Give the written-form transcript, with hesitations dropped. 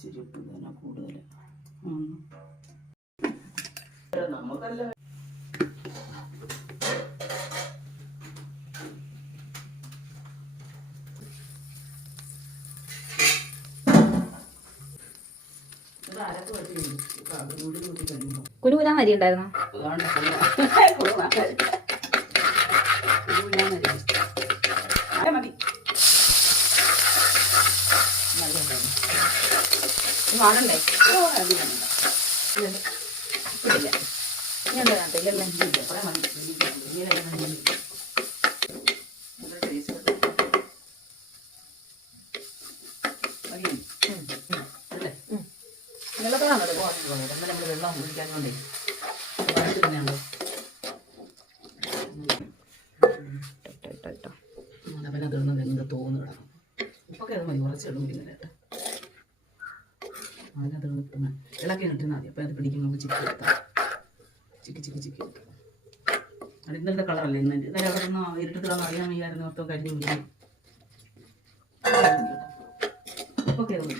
ചിരിപ്പ് തന്നെ കൂടുതൽ നമുക്കല്ല. കുരുകുരാൻ അരി ഉണ്ടായിരുന്നു. കാണണ്ടേ നമ്മൾ വെള്ളം കുടിക്കാൻ കൊണ്ടേ പിന്നെ അതൊന്നും വെന്ത് തോന്നു കിടക്കും. ഉപ്പൊക്കെ അത് മതി, കുറച്ചിടും പിന്നെ കേട്ടോ. അതിനകത്ത് ഇളക്കി കിട്ടുന്ന മതി. അപ്പം അത് പിടിക്കുമ്പോൾ ചിക്കി എടുത്താൽ ചിക്കി അത് ഇന്നത്തെ കളറല്ലേ. ഇന്നലെ അവിടെ നിന്ന് ഇരുട്ടത്തിലൊന്നും അറിയാൻ വയ്യായിരുന്നു. മൊത്തം കരിഞ്ഞു പിടിക്കും. ഉപ്പൊക്കെ അത് മതി.